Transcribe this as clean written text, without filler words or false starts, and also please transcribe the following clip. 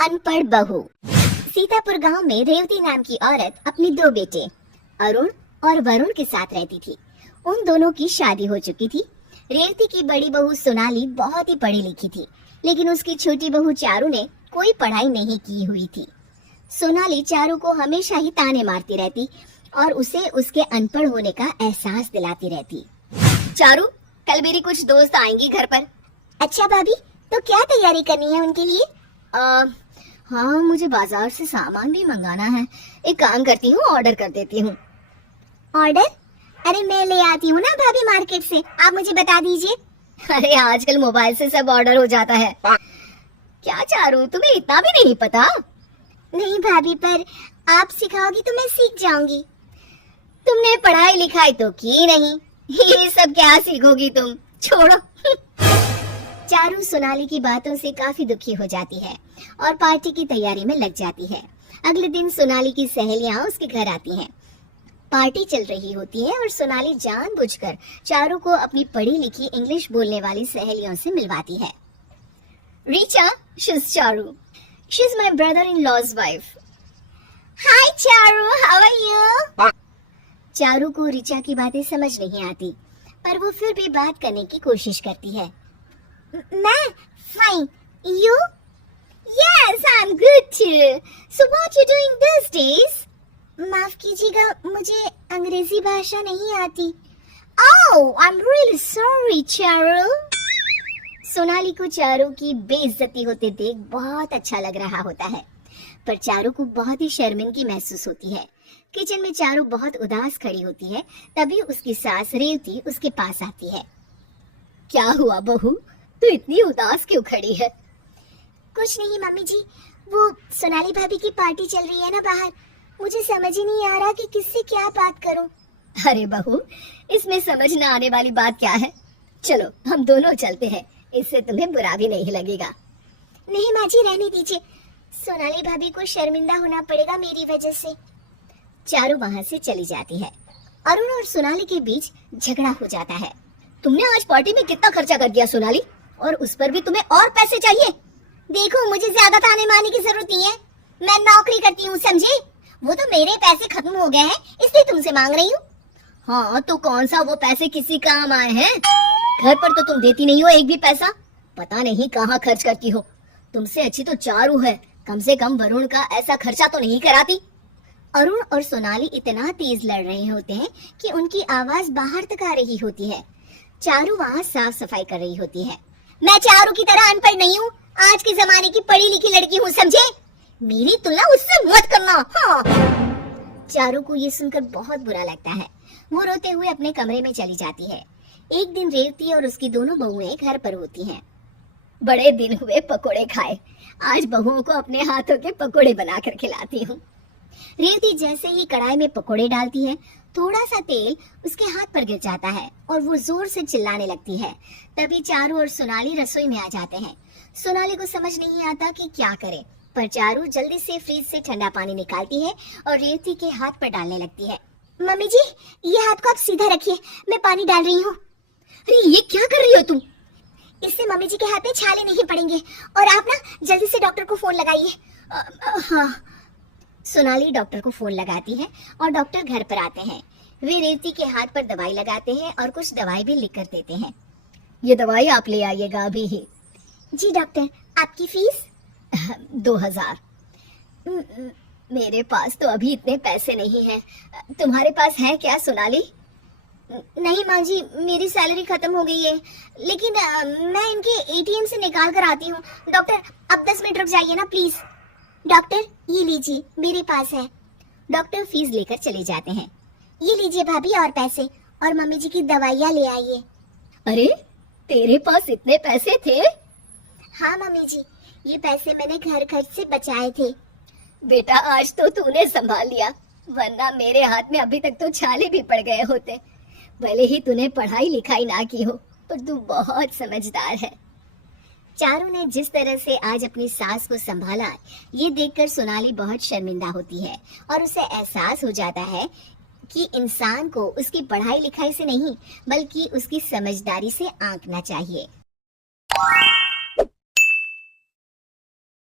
अनपढ़ बहू। सीतापुर गांव में रेवती नाम की औरत अपने दो बेटे अरुण और वरुण के साथ रहती थी। उन दोनों की शादी हो चुकी थी। रेवती की बड़ी बहू सोनाली बहुत ही पढ़ी लिखी थी, लेकिन उसकी छोटी बहू चारू ने कोई पढ़ाई नहीं की हुई थी। सोनाली चारू को हमेशा ही ताने मारती रहती और उसे उसके अनपढ़ होने का एहसास दिलाती रहती। चारू, कल मेरी कुछ दोस्त आएंगी घर पर। अच्छा भाभी, तो क्या तैयारी करनी है उनके लिए? हाँ, मुझे बाजार से सामान भी मंगाना है। एक काम करती हूँ, ऑर्डर कर देती हूँ। ऑर्डर? अरे मैं ले आती हूँ ना भाभी मार्केट से, आप मुझे बता दीजिए। अरे आजकल मोबाइल से सब ऑर्डर हो जाता है। क्या चारू, तुम्हें इतना भी नहीं पता? नहीं भाभी, पर आप सिखाओगी तो मैं सीख जाऊंगी। तुमने पढ़ाई लिखाई तो की नहीं, ये सब क्या सीखोगी तुम, छोड़ो। चारू सोनाली की बातों से काफी दुखी हो जाती है और पार्टी की तैयारी में लग जाती है। अगले दिन सोनाली की सहेलियां उसके घर आती हैं। पार्टी चल रही होती है और सोनाली जानबूझकर चारू को अपनी पढ़ी लिखी इंग्लिश बोलने वाली सहेलियों से मिलवाती है। Richa, she's Charu. She's my brother-in-law's wife. Hi Charu, how are you? Charu को रीचा की बातें समझ नहीं आती, पर वो फिर भी बात करने की कोशिश करती है। मैं fine, you? Yes, I'm good too. So what you doing these days? माफ कीजिएगा, मुझे अंग्रेजी भाषा नहीं आती। Oh, I'm really sorry, Charu. Sonali को चारू की बेइज्जती होते देख बहुत अच्छा लग रहा होता है, पर चारू को बहुत ही शर्मिंदगी महसूस होती है। किचन में चारू बहुत उदास खड़ी होती है, तभी उसकी सास रेवती उसके पास आती है। क्या हुआ बहू, तू इतनी उदास क्यों खड़ी है? कुछ नहीं मम्मी जी, वो सोनाली भाभी की पार्टी चल रही है ना बाहर, मुझे समझ ही नहीं आ रहा कि किससे क्या बात करूं। अरे बहू, इसमें समझ न आने वाली बात क्या है? चलो हम दोनों चलते हैं, इससे तुम्हें बुरा भी नहीं लगेगा। नहीं माँ जी, रहने दीजिए, सोनाली भाभी को शर्मिंदा होना पड़ेगा मेरी वजह से। चारू वहाँ से चली जाती है। अरुण और सोनाली के बीच झगड़ा हो जाता है। तुमने आज पार्टी में कितना खर्चा कर दिया सोनाली, और उस पर भी तुम्हें और पैसे चाहिए? देखो, मुझे ज्यादा ताने मारने की जरूरत नहीं है, मैं नौकरी करती हूँ, समझे? वो तो मेरे पैसे खत्म हो गए हैं, इसलिए तुमसे मांग रही हूँ। हाँ, तो कौन सा वो पैसे किसी काम आए हैं? घर पर तो तुम देती नहीं हो एक भी पैसा, पता नहीं कहाँ खर्च करती हो। तुमसे अच्छी तो चारू है, कम से कम वरुण का ऐसा खर्चा तो नहीं कराती। अरुण और सोनाली इतना तेज लड़ रहे होते हैं कि उनकी आवाज बाहर तक आ रही होती है। चारू वहाँ साफ सफाई कर रही होती है। मैं चारू की तरह अनपढ़ नहीं हूँ, आज के जमाने की पढ़ी लिखी लड़की हूँ, समझे? मेरी तुलना उससे मत करना। हाँ। चारू को ये सुनकर बहुत बुरा लगता है। वो रोते हुए अपने कमरे में चली जाती है। एक दिन रेवती और उसकी दोनों बहुएं घर पर होती हैं। बड़े दिन हुए पकोड़े खाए, आज बहुओं को अपने हाथों के पकोड़े बनाकर खिलाती हूँ। रेवती जैसे ही कढ़ाई में पकोड़े डालती है, थोड़ा सा तेल उसके हाथ पर गिर जाता है और वो जोर से चिल्लाने लगती है। तभी चारू और सोनाली रसोई में आ जाते हैं। सोनाली को समझ नहीं आता कि क्या करे, पर चारू जल्दी से फ्रिज से ठंडा पानी निकालती है और रेवती के हाथ पर डालने लगती है। मम्मी जी, ये हाथ को आप सीधा रखिए, मैं पानी डाल रही हूँ। अरे ये क्या कर रही हो तुम? इससे मम्मी जी के हाथ में छाले नहीं पड़ेंगे, और आप ना जल्दी से डॉक्टर को फोन लगाइए। हाँ। सोनाली डॉक्टर को फोन लगाती है और डॉक्टर घर पर आते हैं। वे रेवती के हाथ पर दवाई लगाते हैं और कुछ दवाई भी लिख कर देते हैं। ये दवाई आप ले आइएगा अभी ही। जी डॉक्टर, आपकी फीस? 2000। मेरे पास तो अभी इतने पैसे नहीं हैं, तुम्हारे पास है क्या सोनाली? नहीं माँ जी, मेरी सैलरी खत्म हो गई है, लेकिन मैं इनके एटीएम से निकाल कर आती हूँ। डॉक्टर, अब 10 मिनट रुक जाइए ना प्लीज। डॉक्टर, ये लीजिए, मेरे पास है। डॉक्टर फीस लेकर चले जाते हैं। ये लीजिए भाभी और पैसे, और मम्मी जी की दवाइयाँ ले आइए। अरे, तेरे पास इतने पैसे थे? हाँ मम्मी जी, ये पैसे मैंने घर खर्च से बचाए थे। बेटा, आज तो तूने संभाल लिया, वरना मेरे हाथ में अभी तक तो छाले भी पड़ गए होते। भले ही तूने पढ़ाई लिखाई ना की हो, पर तू बहुत समझदार है। चारू ने जिस तरह से आज अपनी सास को संभाला, ये देखकर सोनाली बहुत शर्मिंदा होती है और उसे एहसास हो जाता है कि इंसान को उसकी पढ़ाई लिखाई से नहीं, बल्कि उसकी समझदारी से आंकना चाहिए।